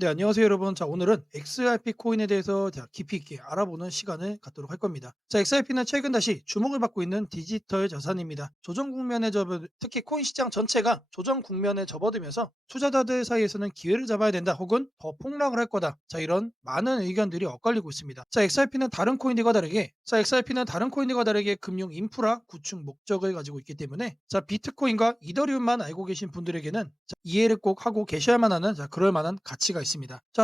네, 안녕하세요, 여러분. 자, 오늘은 XRP 코인에 대해서 깊이 있게 알아보는 시간을 갖도록 할 겁니다. 자, XRP는 최근 다시 주목을 받고 있는 디지털 자산입니다. 조정 국면에 특히 코인 시장 전체가 조정 국면에 접어들면서 투자자들 사이에서는 기회를 잡아야 된다, 혹은 더 폭락을 할 거다. 자, 이런 많은 의견들이 엇갈리고 있습니다. XRP는 다른 코인들과 다르게 금융 인프라 구축 목적을 가지고 있기 때문에 비트코인과 이더리움만 알고 계신 분들에게는 이해를 꼭 하고 계셔야만 하는 그럴 만한 가치가 있습니다.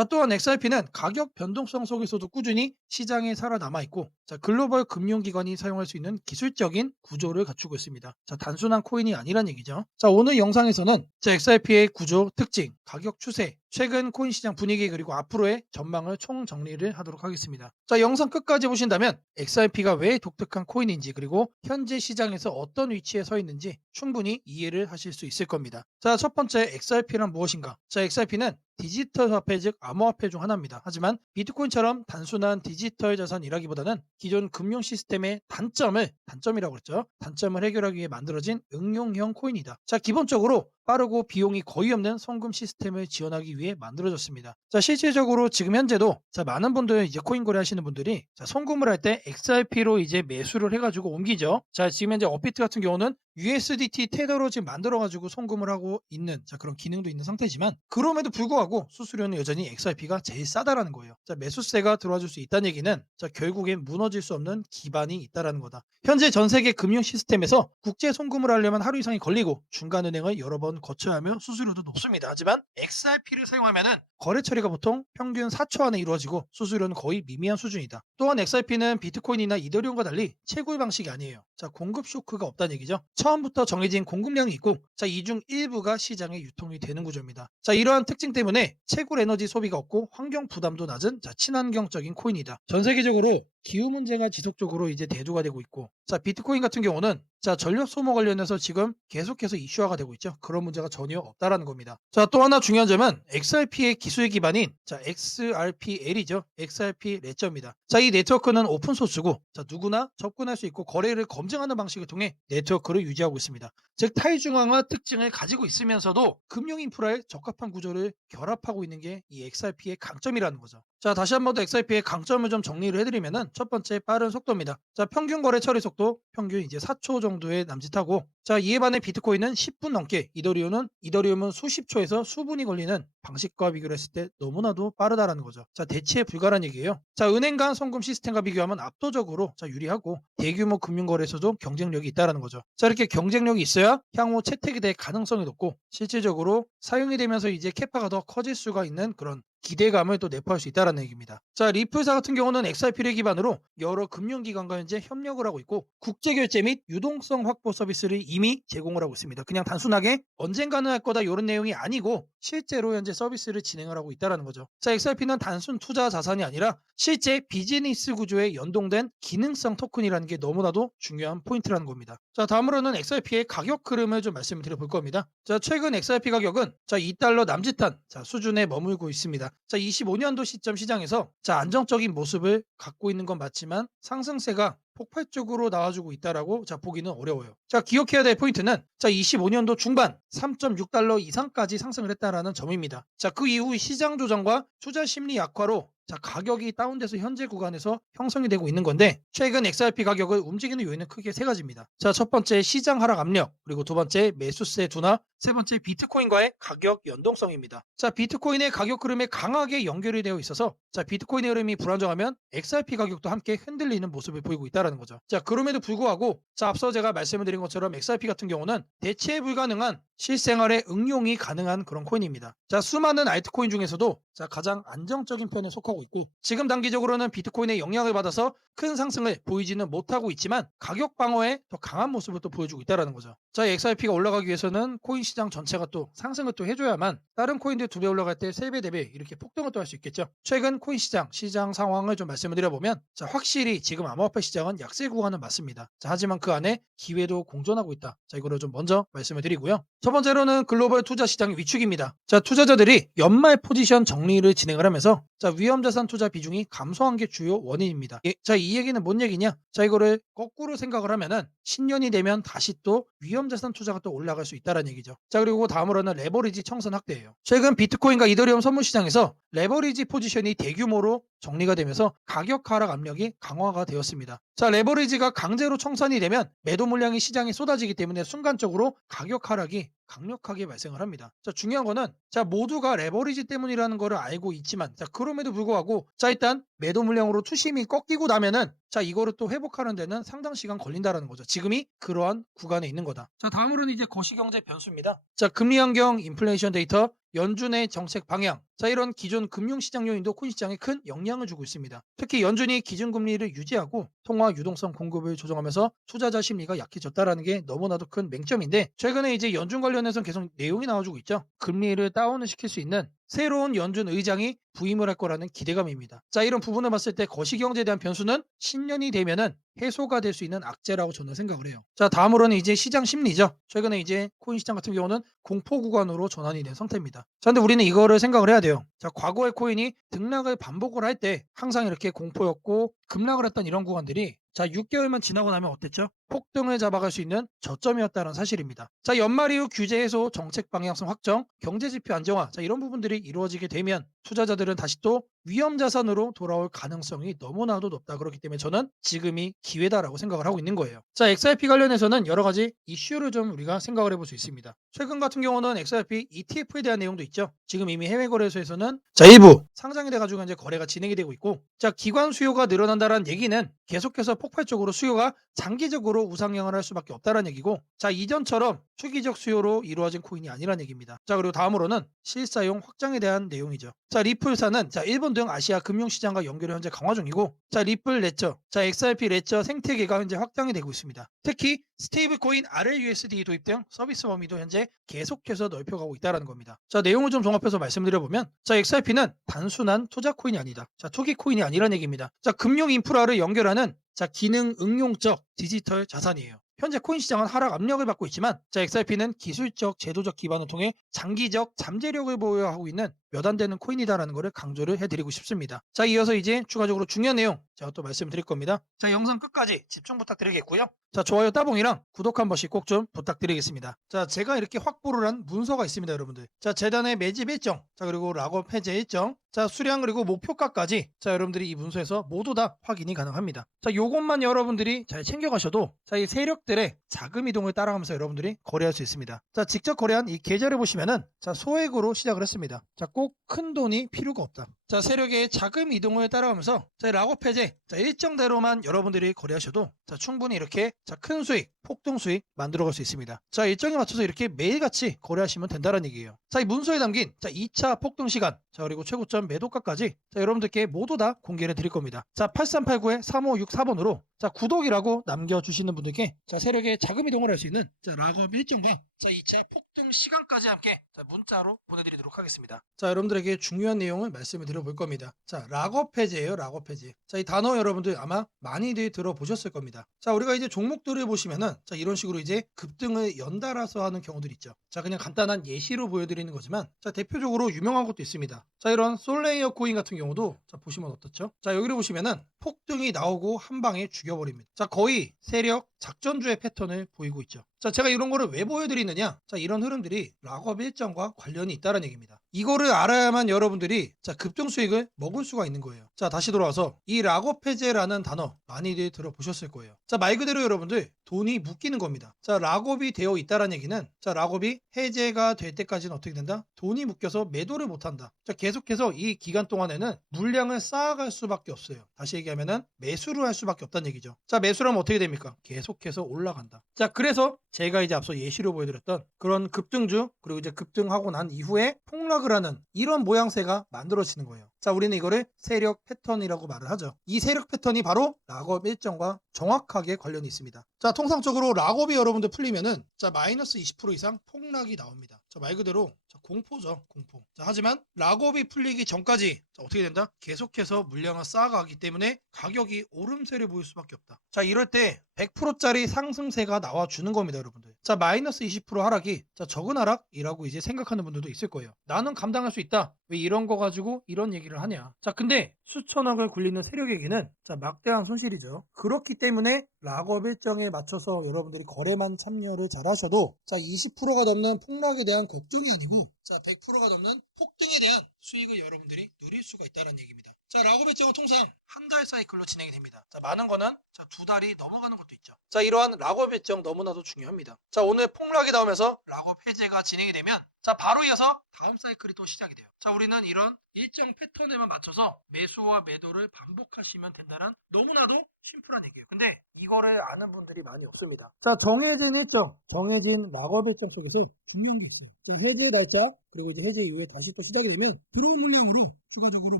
또한 XRP는 가격 변동성 속에서도 꾸준히 시장에 살아남아 있고, 글로벌 금융기관이 사용할 수 있는 기술적인 구조를 갖추고 있습니다. 단순한 코인이 아니란 얘기죠. 오늘 영상에서는 XRP의 구조, 특징, 가격 추세, 최근 코인 시장 분위기, 그리고 앞으로의 전망을 총 정리를 하도록 하겠습니다. 영상 끝까지 보신다면 XRP가 왜 독특한 코인인지, 그리고 현재 시장에서 어떤 위치에 서 있는지 충분히 이해를 하실 수 있을 겁니다. 첫 번째, XRP란 무엇인가? XRP는 디지털 화폐, 즉 암호화폐 중 하나입니다. 하지만 비트코인처럼 단순한 디지털 자산이라기보다는 기존 금융 시스템의 단점이라고 그랬죠. 단점을 해결하기 위해 만들어진 응용형 코인이다. 기본적으로 빠르고 비용이 거의 없는 송금 시스템을 지원하기 위해 만들어졌습니다. 실질적으로 지금 현재도 많은 분들, 이제 코인 거래하시는 분들이 송금을 할 때 XRP로 이제 매수를 해가지고 옮기죠. 지금 현재 업비트 같은 경우는 USDT 테더로 지금 만들어가지고 송금을 하고 있는 그런 기능도 있는 상태지만, 그럼에도 불구하고 수수료는 여전히 XRP가 제일 싸다라는 거예요. 매수세가 들어와 줄 수 있다는 얘기는 결국엔 무너질 수 없는 기반이 있다라는 거다. 현재 전 세계 금융 시스템에서 국제 송금을 하려면 하루 이상이 걸리고 중간 은행을 여러 번 거쳐야 하며 수수료도 높습니다. 하지만 XRP를 사용하면은 거래 처리가 보통 평균 4초 안에 이루어지고 수수료는 거의 미미한 수준이다. 또한 XRP는 비트코인이나 이더리움과 달리 채굴 방식이 아니에요. 공급 쇼크가 없다는 얘기죠. 처음부터 정해진 공급량이 있고, 이 중 일부가 시장에 유통이 되는 구조입니다. 이러한 특징 때문에 채굴 에너지 소비가 없고 환경 부담도 낮은 친환경적인 코인이다. 전 세계적으로 기후 문제가 지속적으로 이제 대두가 되고 있고, 비트코인 같은 경우는 전력 소모 관련해서 지금 계속해서 이슈화가 되고 있죠. 그런 문제가 전혀 없다라는 겁니다. 또 하나 중요한 점은 XRP의 기술 기반인 XRPL이죠. XRP 레저입니다. 이 네트워크는 오픈 소스고, 누구나 접근할 수 있고 거래를 검증하는 방식을 통해 네트워크를 유지하고 있습니다. 즉 탈중앙화 특징을 가지고 있으면서도 금융 인프라에 적합한 구조를 결합하고 있는 게 이 XRP의 강점이라는 거죠. 다시 한 번 더 XRP의 강점을 좀 정리를 해드리면은, 첫 번째, 빠른 속도입니다. 평균 거래 처리 속도 평균 이제 4초 정도에 남짓하고, 이에 반해 비트코인은 10분 넘게, 이더리움은 수십 초에서 수분이 걸리는 방식과 비교를 했을 때 너무나도 빠르다라는 거죠. 대체에 불가란 얘기예요. 은행 간 송금 시스템과 비교하면 압도적으로 유리하고, 대규모 금융 거래에서도 경쟁력이 있다라는 거죠. 이렇게 경쟁력이 있어야 향후 채택이 될 가능성이 높고, 실질적으로 사용이 되면서 이제 캐파가 더 커질 수가 있는 그런 기대감을 또 내포할 수 있다는 얘기입니다. 리플사 같은 경우는 XRP를 기반으로 여러 금융기관과 현재 협력을 하고 있고, 국제결제 및 유동성 확보 서비스를 이미 제공을 하고 있습니다. 그냥 단순하게 언젠가는 할 거다 이런 내용이 아니고, 실제로 현재 서비스를 진행을 하고 있다는 거죠. XRP는 단순 투자 자산이 아니라 실제 비즈니스 구조에 연동된 기능성 토큰이라는 게 너무나도 중요한 포인트라는 겁니다. 다음으로는 XRP의 가격 흐름을 좀 말씀을 드려볼 겁니다. 최근 XRP 가격은 $2 남짓한 수준에 머물고 있습니다. 25년도 시점 시장에서 안정적인 모습을 갖고 있는 건 맞지만 상승세가 폭발적으로 나와주고 있다라고 보기는 어려워요. 기억해야 될 포인트는 25년도 중반 $3.6 이상까지 상승을 했다라는 점입니다. 그 이후 시장 조정과 투자 심리 약화로 가격이 다운돼서 현재 구간에서 형성이 되고 있는 건데, 최근 XRP 가격을 움직이는 요인은 크게 세 가지입니다. 첫 번째, 시장 하락 압력, 그리고 두 번째, 매수세 둔화, 세 번째, 비트코인과의 가격 연동성입니다. 비트코인의 가격 흐름에 강하게 연결이 되어 있어서 비트코인의 흐름이 불안정하면 XRP 가격도 함께 흔들리는 모습을 보이고 있다는 거죠. 그럼에도 불구하고 앞서 제가 말씀을 드린 것처럼 XRP 같은 경우는 대체 불가능한 실생활에 응용이 가능한 그런 코인입니다. 수많은 알트코인 중에서도 가장 안정적인 편에 속하고 있고, 지금 단기적으로는 비트코인의 영향을 받아서 큰 상승을 보이지는 못하고 있지만 가격 방어에 더 강한 모습을 또 보여주고 있다는 거죠. XRP가 올라가기 위해서는 코인 시장 전체가 또 상승을 또 해줘야만 다른 코인들 2배 올라갈 때 3배, 4배 이렇게 폭등을 또 할 수 있겠죠. 최근 코인 시장 상황을 좀 말씀을 드려보면, 확실히 지금 암호화폐 시장은 약세 구간은 맞습니다. 하지만 그 안에 기회도 공존하고 있다. 이거를 좀 먼저 말씀을 드리고요. 첫 번째로는 글로벌 투자 시장의 위축입니다. 자, 투자자들이 연말 포지션 정리를 진행을 하면서 자, 위험 자산 투자 비중이 감소한 게 주요 원인입니다. 자, 이 얘기는 뭔 얘기냐? 자, 이거를 거꾸로 생각을 하면은 신년이 되면 다시 또 위험 자산 투자가 또 올라갈 수 있다는 얘기죠. 자, 그리고 다음으로는 레버리지 청산 확대예요. 최근 비트코인과 이더리움 선물 시장에서 레버리지 포지션이 대규모로 정리가 되면서 가격 하락 압력이 강화가 되었습니다. 자, 레버리지가 강제로 청산이 되면 매도 물량이 시장에 쏟아지기 때문에 순간적으로 가격 하락이 강력하게 발생을 합니다. 자, 중요한 거는 자, 모두가 레버리지 때문이라는 거를 알고 있지만 자, 그럼에도 불구하고 자, 일단 매도 물량으로 투심이 꺾이고 나면은 자, 이거를 또 회복하는 데는 상당 시간 걸린다라는 거죠. 지금이 그러한 구간에 있는 거다. 자, 다음으로는 이제 거시경제 변수입니다. 자, 금리 환경, 인플레이션 데이터, 연준의 정책 방향. 자, 이런 기존 금융시장 요인도 코인 시장에 큰 영향을 주고 있습니다. 특히 연준이 기준금리를 유지하고 통화 유동성 공급을 조정하면서 투자자 심리가 약해졌다라는 게 너무나도 큰 맹점인데 최근에 이제 연준 관련해서 계속 내용이 나와주고 있죠. 금리를 다운을 시킬 수 있는 새로운 연준 의장이 부임을 할 거라는 기대감입니다. 자, 이런 부분을 봤을 때 거시경제에 대한 변수는 신년이 되면은 해소가 될 수 있는 악재라고 저는 생각을 해요. 자, 다음으로는 이제 시장 심리죠. 최근에 이제 코인 시장 같은 경우는 공포 구간으로 전환이 된 상태입니다. 자, 근데 우리는 이거를 생각을 해야 돼요. 자, 과거의 코인이 등락을 반복을 할 때 항상 이렇게 공포였고 급락을 했던 이런 구간들이 자, 6개월만 지나고 나면 어땠죠? 폭등을 잡아갈 수 있는 저점이었다는 사실입니다. 자, 연말 이후 규제 해소, 정책 방향성 확정, 경제 지표 안정화, 자, 이런 부분들이 이루어지게 되면 투자자들은 다시 또 위험 자산으로 돌아올 가능성이 너무나도 높다. 그렇기 때문에 저는 지금이 기회다라고 생각을 하고 있는 거예요. 자, XRP 관련해서는 여러 가지 이슈를 좀 우리가 생각을 해볼 수 있습니다. 최근 같은 경우는 XRP ETF에 대한 내용도 있죠. 지금 이미 해외 거래소에서는 자, 일부 상장이 돼가지고 이제 거래가 진행이 되고 있고, 자, 기관 수요가 늘어난다는 얘기는 계속해서 폭발적으로 수요가 장기적으로 우상향을 할 수밖에 없다는 얘기고, 자, 이전처럼 투기적 수요로 이루어진 코인이 아니라는 얘기입니다. 자, 그리고 다음으로는 실사용 확장에 대한 내용이죠. 자, 리플사는 자, 일본 등 아시아 금융시장과 연결을 현재 강화 중이고, 자, 리플 레저, 자, XRP 레저 생태계가 현재 확장이 되고 있습니다. 특히 스테이블 코인 RLUSD 도입 등 서비스 범위도 현재 계속해서 넓혀가고 있다는 겁니다. 자, 내용을 좀 종합해서 말씀드려보면 자, XRP는 단순한 투자 코인이 아니다. 자, 투기 코인이 아니라는 얘기입니다. 자, 금융 인프라를 연결하는 자, 기능 응용적 디지털 자산이에요. 현재 코인 시장은 하락 압력을 받고 있지만 자, XRP는 기술적 제도적 기반을 통해 장기적 잠재력을 보유하고 있는 몇 안 되는 코인이다라는 것을 강조를 해드리고 싶습니다. 자, 이어서 이제 추가적으로 중요한 내용 제가 또 말씀드릴 겁니다. 자, 영상 끝까지 집중 부탁드리겠고요. 자, 좋아요 따봉이랑 구독 한 번씩 꼭 좀 부탁드리겠습니다. 자, 제가 이렇게 확보를 한 문서가 있습니다, 여러분들. 자, 재단의 매집 일정, 자, 그리고 락업 해제 일정, 자, 수량 그리고 목표가까지 자, 여러분들이 이 문서에서 모두 다 확인이 가능합니다. 자, 요것만 여러분들이 잘 챙겨가셔도 자, 이 세력들의 자금 이동을 따라가면서 여러분들이 거래할 수 있습니다. 자, 직접 거래한 이 계좌를 보시면은 자, 소액으로 시작을 했습니다. 자, 꼭 큰 돈이 필요가 없다. 자, 세력의 자금 이동을 따라가면서 자, 락업 해제 자, 일정대로만 여러분들이 거래하셔도 자, 충분히 이렇게 자, 큰 수익, 폭등 수익 만들어갈 수 있습니다. 자, 일정에 맞춰서 이렇게 매일같이 거래하시면 된다는 얘기예요. 자, 이 문서에 담긴 자, 2차 폭등 시간, 자, 그리고 최고점 매도가까지 자, 여러분들께 모두 다 공개를 드릴 겁니다. 자, 8389-3564번으로 자, 구독이라고 남겨주시는 분들께 자, 세력의 자금 이동을 할 수 있는 자, 락업 일정과 자, 2차 폭등 시간까지 함께 자, 문자로 보내드리도록 하겠습니다. 자, 여러분들에게 중요한 내용을 말씀을 드려볼 겁니다. 자, 락업 해제예요, 락업 해제. 자, 이 단어 여러분들 아마 많이들 들어보셨을 겁니다. 자, 우리가 이제 종목들을 보시면은 자, 이런 식으로 이제 급등을 연달아서 하는 경우들이 있죠. 자, 그냥 간단한 예시로 보여드리는 거지만 자, 대표적으로 유명한 것도 있습니다. 자, 이런 솔레이어 코인 같은 경우도 자, 보시면 어떻죠? 자, 여기를 보시면은 폭등이 나오고 한 방에 죽여버립니다. 자, 거의 세력 작전주의 패턴을 보이고 있죠. 자, 제가 이런 거를 왜 보여드리느냐? 자, 이런 흐름들이 락업 일정과 관련이 있다는 얘기입니다. 이거를 알아야만 여러분들이 자, 급등 수익을 먹을 수가 있는 거예요. 자, 다시 돌아와서 이 락업 해제라는 단어 많이들 들어보셨을 거예요. 자, 말 그대로 여러분들 돈이 묶이는 겁니다. 자, 락업이 되어 있다는 얘기는 자, 락업이 해제가 될 때까지는 어떻게 된다? 돈이 묶여서 매도를 못한다. 자, 계속해서 이 기간 동안에는 물량을 쌓아갈 수밖에 없어요. 다시 얘기하면은 매수를 할 수밖에 없다는 얘기죠. 자, 매수를 하면 어떻게 됩니까? 계속해서 올라간다. 자, 그래서 제가 이제 앞서 예시로 보여드렸던 그런 급등주 그리고 이제 급등하고 난 이후에 폭락을 하는 이런 모양새가 만들어지는 거예요. 자, 우리는 이거를 세력 패턴이라고 말을 하죠. 이 세력 패턴이 바로 락업 일정과 정확하게 관련이 있습니다. 자, 통상적으로 락업이 여러분들 풀리면은 자, 마이너스 20% 이상 폭락이 나옵니다. 자, 말 그대로 자, 공포죠, 공포. 자, 하지만 락업이 풀리기 전까지 자, 어떻게 된다? 계속해서 물량을 쌓아가기 때문에 가격이 오름세를 보일 수밖에 없다. 자, 이럴 때 100%짜리 상승세가 나와주는 겁니다, 여러분들. 자, 마이너스 20% 하락이 자, 적은 하락이라고 이제 생각하는 분들도 있을 거예요. 나는 감당할 수 있다. 왜 이런 거 가지고 이런 얘기를 하냐. 자, 근데 수천억을 굴리는 세력에게는 자, 막대한 손실이죠. 그렇기 때문에 락업 일정에 맞춰서 여러분들이 거래만 참여를 잘 하셔도 자, 20%가 넘는 폭락에 대한 걱정이 아니고 자, 100%가 넘는 폭등에 대한 수익을 여러분들이 누릴 수가 있다는 얘기입니다. 자, 락업 일정은 통상 한 달 사이클로 진행이 됩니다. 자, 많은 거는 자, 두 달이 넘어가는 것도 있죠. 자, 이러한 락업 일정 너무나도 중요합니다. 자, 오늘 폭락이 나오면서 락업 해제가 진행이 되면 자, 바로 이어서 다음 사이클이 또 시작이 돼요. 자, 우리는 이런 일정 패턴에만 맞춰서 매수와 매도를 반복하시면 된다는 너무나도 심플한 얘기예요. 근데 이거를 아는 분들이 많이 없습니다. 자, 정해진 일정, 정해진 락업 일정 속에서 중요한 게 있어요. 자, 해제 날짜, 그리고 이제 해제 이후에 다시 또 시작이 되면 들어온 물량으로 추가적으로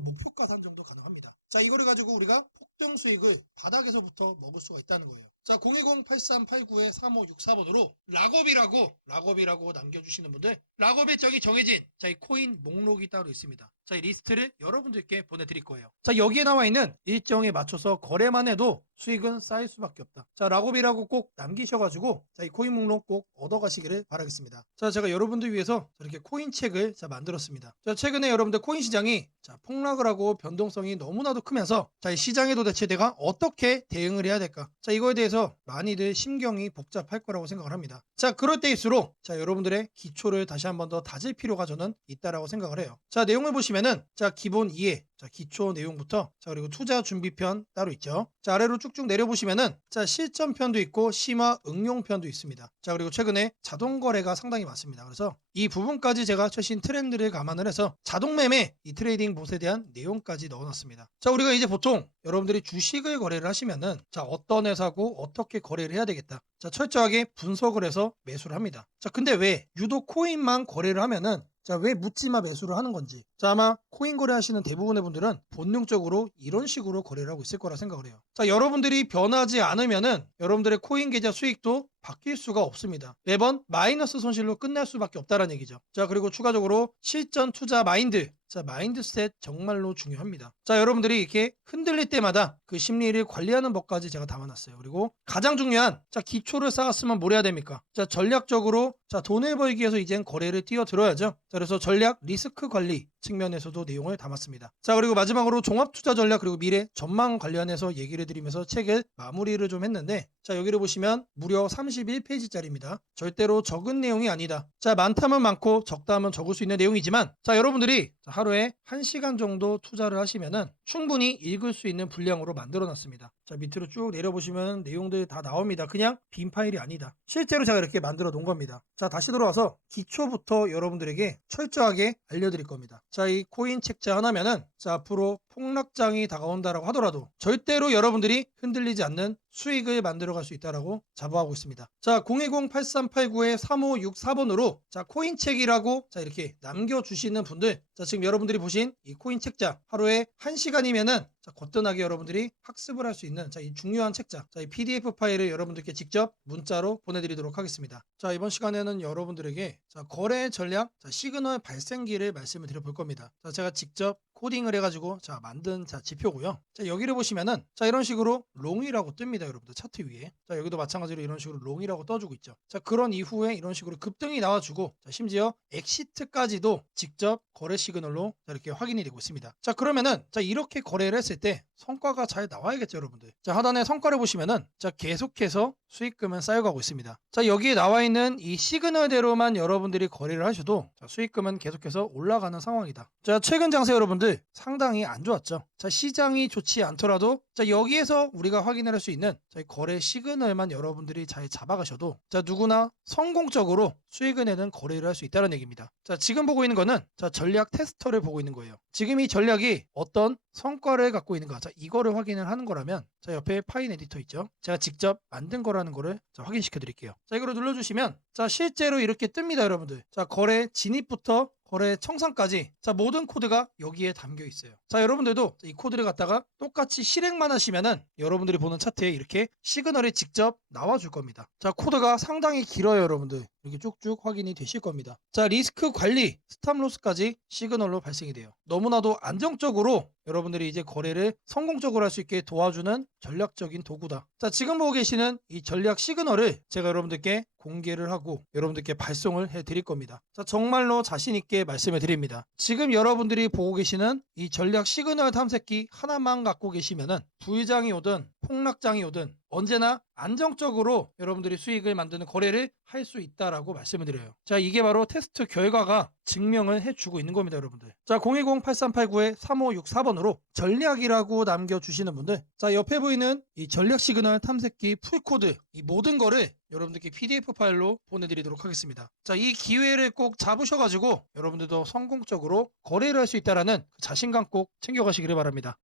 목표가 산정도 가능합니다. 자, 이거를 가지고 우리가 폭등 수익을 바닥에서부터 먹을 수가 있다는 거예요. 자, 010-8389-3564번으로 락업이라고 남겨주시는 분들, 락업 일정이 정해진 자, 이 코인 목록이 따로 있습니다. 자, 이 리스트를 여러분들께 보내드릴 거예요. 자, 여기에 나와 있는 일정에 맞춰서 거래만 해도 수익은 쌓일 수밖에 없다. 자, 락업이라고 꼭 남기셔가지고 자, 이 코인 목록 꼭 얻어가시기를 바라겠습니다. 자, 제가 여러분들 위해서 이렇게 코인 책을 자, 만들었습니다. 자, 최근에 여러분들 코인 시장이 자, 폭락을 하고 변동성이 너무나도 크면서 자, 이 시장에 도대체 내가 어떻게 대응을 해야 될까? 자, 이거에 대해서 많이들 심경이 복잡할 거라고 생각을 합니다. 자, 그럴 때일수록 자, 여러분들의 기초를 다시 한 번 더 다질 필요가 저는 있다라고 생각을 해요. 자, 내용을 보시면은 자, 기본 이해, 자, 기초 내용부터 자, 그리고 투자 준비편 따로 있죠. 자, 아래로 쭉쭉 내려보시면은 자, 실전편도 있고 심화 응용편도 있습니다. 자, 그리고 최근에 자동 거래가 상당히 많습니다. 그래서 이 부분까지 제가 최신 트렌드를 감안을 해서 자동 매매 이 트레이딩 봇에 대한 내용까지 넣어놨습니다. 자, 우리가 이제 보통 여러분들이 주식을 거래를 하시면은 자, 어떤 회사고 어떻게 거래를 해야 되겠다. 자, 철저하게 분석을 해서 매수를 합니다. 자, 근데 왜 유독 코인만 거래를 하면은 자, 왜 묻지마 매수를 하는 건지. 자, 아마 코인 거래하시는 대부분의 분들은 본능적으로 이런 식으로 거래를 하고 있을 거라 생각을 해요. 자, 여러분들이 변하지 않으면은 여러분들의 코인 계좌 수익도 바뀔 수가 없습니다. 매번 마이너스 손실로 끝날 수밖에 없다는 얘기죠. 자, 그리고 추가적으로 실전 투자 마인드. 자, 마인드셋 정말로 중요합니다. 자, 여러분들이 이렇게 흔들릴 때마다 그 심리를 관리하는 법까지 제가 담아놨어요. 그리고 가장 중요한 자, 기초를 쌓았으면 뭘 해야 됩니까? 자, 전략적으로 자, 돈을 벌기 위해서 이젠 거래를 뛰어들어야죠. 자, 그래서 전략 리스크 관리 측면에서도 내용을 담았습니다. 자, 그리고 마지막으로 종합 투자 전략 그리고 미래 전망 관련해서 얘기를 드리면서 책을 마무리를 좀 했는데 자, 여기를 보시면 무려 31페이지짜리입니다. 절대로 적은 내용이 아니다. 자, 많다면 많고 적다면 적을 수 있는 내용이지만 자, 여러분들이 하루에 1시간 정도 투자를 하시면은 충분히 읽을 수 있는 분량으로 만들어 놨습니다. 자, 밑으로 쭉 내려보시면 내용들 다 나옵니다. 그냥 빈 파일이 아니다. 실제로 제가 이렇게 만들어 놓은 겁니다. 자, 다시 돌아와서 기초부터 여러분들에게 철저하게 알려드릴 겁니다. 자, 이 코인 책자 하나면은 자, 앞으로 폭락장이 다가온다라고 하더라도 절대로 여러분들이 흔들리지 않는 수익을 만들어갈 수 있다라고 자부하고 있습니다. 자, 010-8389-3564번으로 자, 코인 책이라고 자, 이렇게 남겨주시는 분들 자, 지금 여러분들이 보신 이 코인 책자 하루에 1시간이면은 자, 거뜬하게 여러분들이 학습을 할 수 있는 자, 이 중요한 책자 자, 이 PDF 파일을 여러분들께 직접 문자로 보내드리도록 하겠습니다. 자, 이번 시간에는 여러분들에게 자, 거래 전략 자, 시그널 발생기를 말씀을 드려볼 겁니다. 자, 제가 직접 코딩을 해가지고 자, 만든 자, 지표고요. 자, 여기를 보시면은 자, 이런 식으로 롱이라고 뜹니다, 여러분들 차트 위에. 자, 여기도 마찬가지로 이런 식으로 롱이라고 떠주고 있죠. 자, 그런 이후에 이런 식으로 급등이 나와주고 자, 심지어 엑시트까지도 직접 거래 시그널로 자, 이렇게 확인이 되고 있습니다. 자, 그러면은 자, 이렇게 거래를 했을 때 성과가 잘 나와야겠죠, 여러분들. 자, 하단에 성과를 보시면은 자, 계속해서 수익금은 쌓여가고 있습니다. 자, 여기에 나와 있는 이 시그널대로만 여러분들이 거래를 하셔도 자, 수익금은 계속해서 올라가는 상황이다. 자, 최근 장세 여러분들 상당히 안 좋았죠. 자, 시장이 좋지 않더라도 자, 여기에서 우리가 확인을 할 수 있는 자, 거래 시그널만 여러분들이 잘 잡아가셔도 자, 누구나 성공적으로 수익을 내는 거래를 할 수 있다는 얘기입니다. 자, 지금 보고 있는 거는 자, 전략 테스터를 보고 있는 거예요. 지금 이 전략이 어떤 성과를 갖고 있는가 자, 이거를 확인을 하는 거라면 자, 옆에 파인 에디터 있죠. 제가 직접 만든 거라는 거를 자, 확인시켜 드릴게요. 자, 이거를 눌러주시면 자, 실제로 이렇게 뜹니다, 여러분들. 자, 거래 진입부터 거래 청산까지 자, 모든 코드가 여기에 담겨 있어요. 자, 여러분들도 이 코드를 갖다가 똑같이 실행만 하시면은 여러분들이 보는 차트에 이렇게 시그널이 직접 나와 줄 겁니다. 자, 코드가 상당히 길어요, 여러분들. 이렇게 쭉쭉 확인이 되실 겁니다. 자, 리스크 관리, 스탑로스까지 시그널로 발생이 돼요. 너무나도 안정적으로 여러분들이 이제 거래를 성공적으로 할 수 있게 도와주는 전략적인 도구다. 자, 지금 보고 계시는 이 전략 시그널을 제가 여러분들께 공개를 하고 여러분들께 발송을 해 드릴 겁니다. 자, 정말로 자신 있게 말씀을 드립니다. 지금 여러분들이 보고 계시는 이 전략 시그널 탐색기 하나만 갖고 계시면은 부의장이 오든 폭락장이 오든 언제나 안정적으로 여러분들이 수익을 만드는 거래를 할 수 있다라고 말씀을 드려요. 자, 이게 바로 테스트 결과가 증명을 해주고 있는 겁니다, 여러분들. 자, 010-8389-3564번으로 전략이라고 남겨주시는 분들, 자, 옆에 보이는 이 전략 시그널 탐색기 풀코드, 이 모든 거를 여러분들께 PDF 파일로 보내드리도록 하겠습니다. 자, 이 기회를 꼭 잡으셔가지고 여러분들도 성공적으로 거래를 할 수 있다라는 자신감 꼭 챙겨가시기를 바랍니다.